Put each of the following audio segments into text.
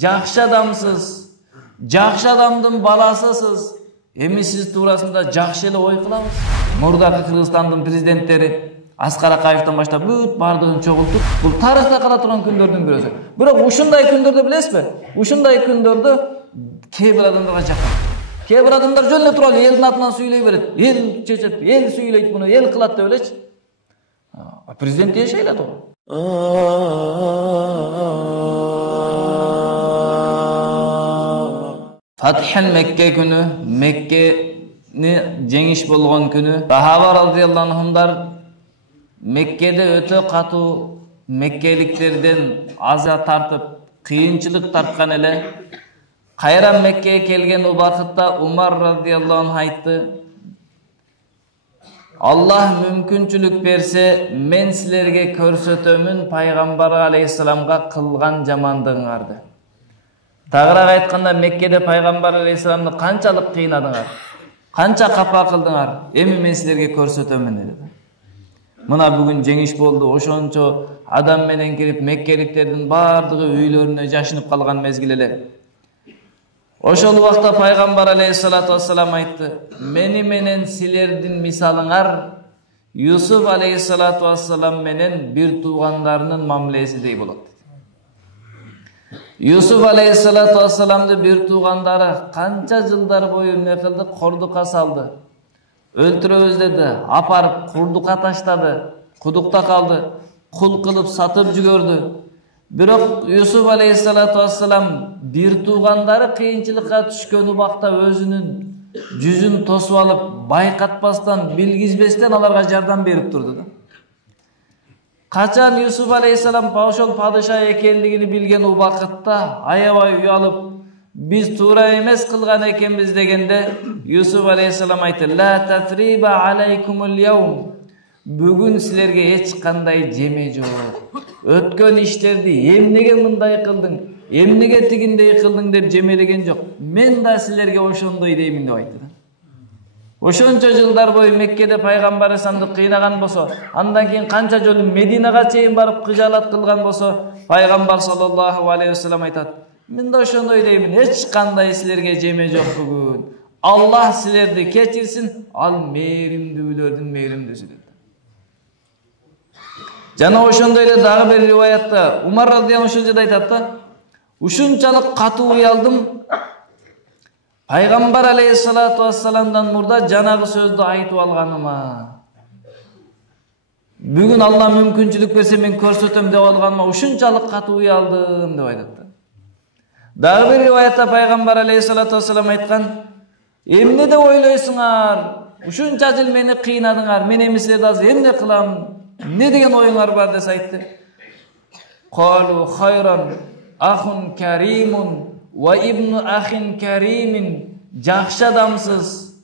жакшы адамсыз, жакшы адамдын баласысыз. Эми сиз туурасында жакшы эле ой кылабыз. Мурдагы Кыргызстандын президенттери Аскар Акаевден баштап бүт бардыгын чогултуп, бул тарыхта кала турган күндөрдүн бирөөсү. Бирок ушундай күндөрдө билесизби? Ушундай күндөрдө кээ бир адамдарга жакат. Кээ бир адамдар жөн эле туруп элдин атынан сүйлөй берет. Эл чечет, эл сүйлөйт муну, эл кылат деп элечи. Президент эшей эле турат. Fatih'in Mekke günü, Mekke'ni jеңиш болгон күнү. Сахаба радıyallahu anhumдар Mekke'de öte katı Mekkeliklerden azа tartıp, kıyınçılık tartkan ele. Kayran Mekke'ye kelgen o vakitte Umar radıyallahu anh aytты. Allah mümkünçülük berse, men silerge körsetömün Peygamber aleyhisselamga kılgan jamandığыңарды. Tağırak aytkanda Mekke'de Peygamber aleyhisselamны kançalık kıynadыңар, kança kapa kıldыңар, emi men silerge körsetömün dedi. Mına bugün jеңиш boldu, oşonço adam menen kirip Mekkeliklerдің bardığı üylörüne jaşınıp kalgan mezgil ele. Oşol vaqta Peygamber aleyhissalatu vesselam aytты, meni menen silerдің misalыңар Yusuf aleyhissalatu vesselam menen bir tuğanlarının mamlesidey bolot. Yusuf aleyhissalatu vesselam'dı bir tuğandары kança жылдар boyu ne kıldı? Korduka saldı. Öldüröz dedi, aparıp kurduka taşladı, kudukta kaldı, kul kılıp satıp jügördü. Bирок Yusuf aleyhissalatu vesselam bir tuğandары kıyınçılıkka түшкөн убакта özünün жүзүн тосуп алып, байкатпастан, билгизбестен аларга жардам берип турду. Качан Yusuf aleyhissalam ошол падыша экендигини билген убакытта аябай уялып, biz tuğra emес kılgan ekенбиz degende Yusuf aleyhissalam aytты: "La tasriba aleykumul yawm." Bugün silerge hiç kanday jeme jok. Ötkön işlerdi emnege mындай kıldың, emnege tigindey kıldың деп жемелеген жок. Men da silerge oşondoy deymin деп aytты. Oşonço жылдар boyu Mekke'de Peygamber Efendimiz'ni kıynagan bolso, andan keyin kança jolu Medinaga чейин барып кыжаалат кылган болсо, Peygamber sallallahu aleyhi ve sellem aytat: "Men da oşondoy deymin, hiç kanday silerge jeme jok bugün. Allah silerdi keçirsin, al meyrimdүүлөрдүн meyrimdүүsü" dedi. Жана ошондой эле дагы бир риваятта Умар радıyallahu anh ушул айтат да, ушунчалык катуу уялдым. Peygamber aleyhissalatu vesselam'dan murda janagı sözdü aytып algaныma. Bugün Allah mümkünçülük berse men körsetöm деп algaныma ушунчалыk катуу уялдым деп айтат. Дагы бир риваятта Peygamber aleyhissalatu vesselam айткан: "Эмне деп ойлойсуңар? Ушунча жыл мени кыйнадыңар, мен эми силерди азыр эмне кылам? Ne деген oyunlar var dese aytты. Qalu khayran ahun karimun ve ibnu ahin karimin. Jakşı adamsız,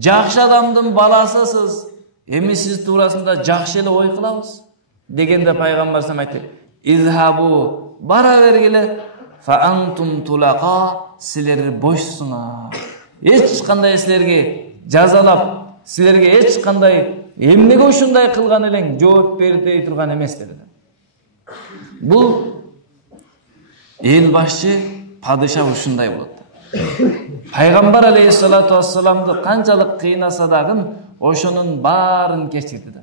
jakşı adamdın balasısız. Emi siz tuğrasında jakşı ele oy kılabız. Degende Peygamber sallallahu aytты. İzhabu bara vergile fa antum tulaqa siler boşsunlar. Hiç kanday silerge jazalap, silerge hiç kanday emnege ушундай кылган элең жооп бербей турган эмес dedi. Бул эл башчы, падыша ушундай болот. Пайгамбар алейхиссалату вассаламды канчалык кыйнаса дагы ошонун баарын кечирди да.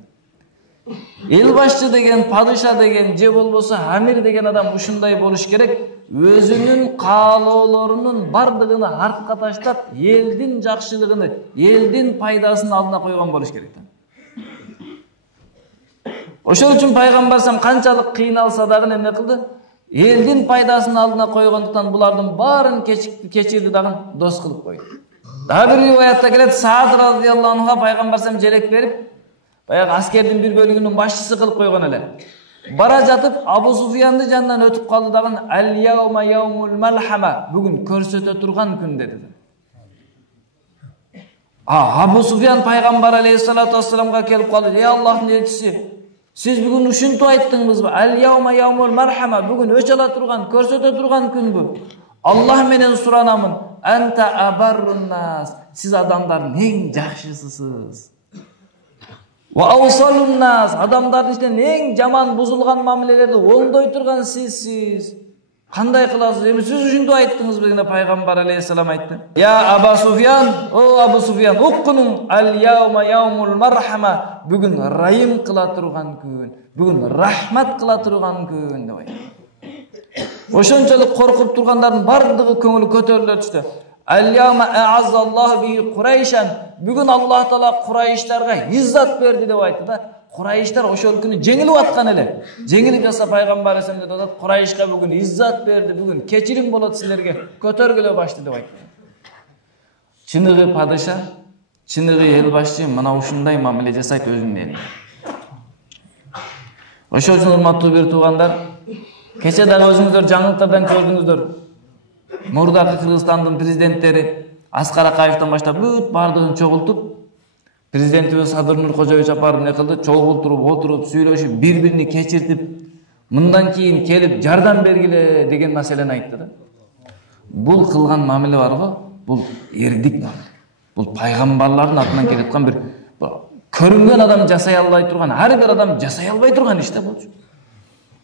Эл башчы деген, падыша деген, же болбосо амир деген адам ушундай болуш керек. Өзүнүн каалоолорунун бардыгын артка таштап, элдин жакшылыгын, элдин пайдасын алдына койгон болуш керек. Ошол үчүн Пайгамбар сам канчалык кыйналса дагы эмне кылды? Элдин пайдасын алдына койгондуктан булардын баарын кечирди дагы дос кылып койду. Дагы бир риваятта келет, Саад радıyallahu anh'a Пайгамбар сам желек берип, баягы аскердин бир бөлүгүнүн башчысы кылып койгон эле. Бара жатып Абу Суфьянды жанынан өтүп калды дагы "Ал-яума яумул малхама", бүгүн көрсөтө турган күн dedi. Абу Суфьян Пайгамбар алейхиссалату вассаламга келип калды: "Ey Аллахтын элчиси, siz bugün ушинтип айттыңызбы? Ал-яума яумул мархама, bugün өч ала турган, көрсөтө турган күн бу. Allah менен суранамын, анта абаррун нас, siz адамдардын эң жакшысысыз. Ва аусалун нас, адамдардын ичинен эң жаман бузулган мамилелерди оңдой турган сизсиз. Кандай кыласыз? Эми сиз ушунду айттыңыз дегенде пайгамбар алейхиссалам айтты. Я Аба Суфьян, о Абу Суфьян, уккунун ал-яума яумул мархама. Бүгүн райым кыла турган күн, бүгүн рахмат кыла турган күн деп айтты. Ошончолук коркуп тургандардын бардыгы көңүлү көтөрүлө түштү. Ал-яума а'аzzallahu bi Qurayşan. Бүгүн Аллах Таала Курайыштарга иззат берди деп айтты да. Курайыштар ошол күнү жеңилип аткан эле. Жеңилип жаса пайгамбар алейхиссалам деп атат, Курайышка бүгүн иззат берди, бүгүн кечирим болот силерге, көтөргүлө башты деп айтты. Чыныгы падыша, чыныгы эл башчы мына ушундай мамиле жасайт өзүнүн элине. Ошол үчүн урматтуу бир туугандар, кече дагы өзүңүздөр жаңылыктардан көрдүңүздөр. Мурдакы Кыргызстандын президенттери Аскар Акаевден баштап бүт бардыгын чогултуп, президентибиз Садыр Нуркожоевич апарып не кылды, чогултуруп, отуруп, сүйлөшүп, бири-биrini кечиртип, мындан кийин келип жардам бергиле деген маселени айтты да. Бул кылган мамиле бар го, бул эрдик мамиле. Бул пайгамбарлардын атынан келаткан бир көрүнгөн адам жасай албай турган, ар бир адам жасай албай турган иш да болчу.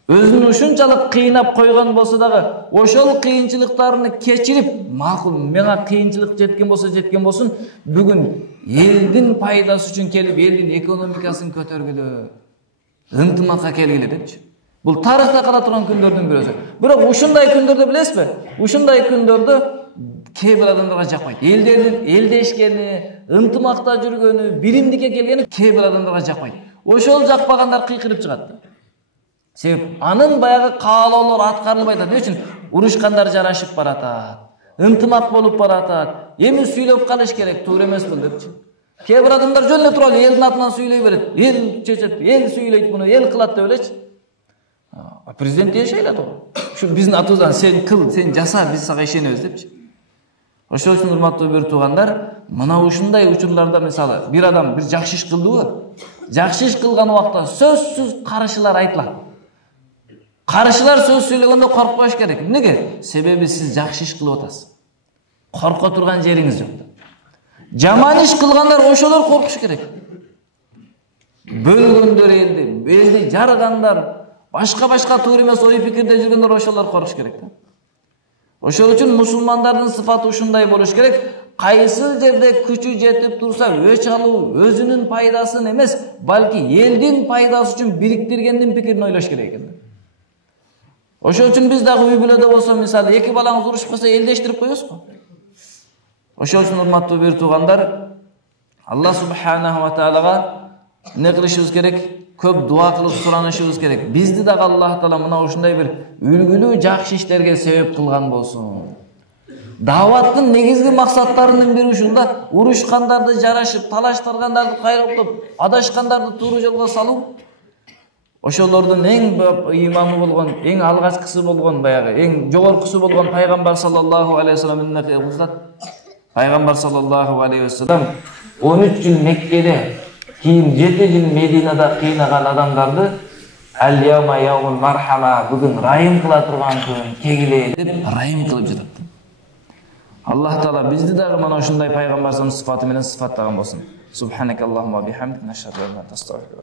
Өзүн ушунчалык кыйнап койгон болсо дагы, ошол кыйынчылыктарын кечирип, макул, мага кыйынчылык жеткен болсун, бүгүн элдин пайдасы үчүн келип, элдин экономикасын көтөргүлө, ынтымакка келгиле депчи. Бул тарыхта кала турган күндөрдүн бирөөсү. Бирок ушундай күндөрдө билесизби? Ушундай күндөрдө кээ бир адамдарга жакпайт. Элдешкени, ынтымакта жүргөнү, биримдикке келгени кээ бир адамдарга жакпайт. Ошол жакпагандар кыйкырып чыгат. Себеп анын баягы каалоолору аткарылбай атат. Эмне үчүн? Урушкандар жарашып баратат. Ынтымак болуп баратат. Эми сүйлөп калыш керек, туура эмес бул депчи. Кээ бир адамдар жөн эле туруп алып элдин атынан сүйлөй берет. Эл чечет, эл сүйлөйт муну, эл кылат деп элечи. Президент дешей эле го. Ушу биздин атыбыздан сен кыл, сен жаса, биз сага ишенебиз депчи. Ошол үчүн урматтуу бир туугандар, мына ушундай учурларда мисалы бир адам бир жакшы иш кылдыбы? Жакшы иш кылган убакта сөзсүз каршылар айтылат. Каршылар сөз сүйлөгөндө коркпош керек. Эмнеге? Себеби сиз жакшы иш кылып атасыз. Корко турган жериңиз жок. Жаман иш кылгандар ошолор коркуш керек. Бөлгөндөр элди жаргандар, башка туура эмес ой пикирде жүргөндөр ошолор коркуш керек. Ошол үчүн мусулмандардын сыфаты ушундай болуш керек. Кайсы жерде күчү жетип турса, өч алуу өзүнүн пайдасын эмес, балки элдин пайдасы үчүн бириктиргендин пикирин ойлош керек экен. Ошол үчүн биз дагы үй бүлөдө болсо, мисалы, эки балаңыз урушуп калса, элдештирип коесузбу? Ошол үчүн урматтуу бир туугандар, Алла субханаху ва таалага не кылышыбыз керек? Көп дуа кылып суранышыбыз керек. Бизди дагы Аллах Таала мына ушундай бир үлгүлүү жакшы иштерге себеп кылган болсун. Даваттын негизги максаттарынын бири ушунда: урушкандарды жарашып, талаштыргандарды кайрылтып, адашкандарды туура жолго салуу. Ошолордун эң имамы болгон, эң алгачкысы болгон, баягы эң жогоркусу болгон пайгамбар саллаллаху алейхи ва саллам эмне кылат? Пайгамбар саллаллаху алейхи ва саллам 13 жыл Меккеде, кийин 7 жыл Мединада кыйнаган адамдарды ал-яума яумул мархама, бүгүн райым кыла турган күн, кегиле деп райым кылып жатат. Аллах Таала бизди дагы мана ушундай пайгамбардын сыфаты менен сыфаттаган болсун. Субханакаллахумма бихамдик, нашхаду ан ла илаха илля анта, астагфирука.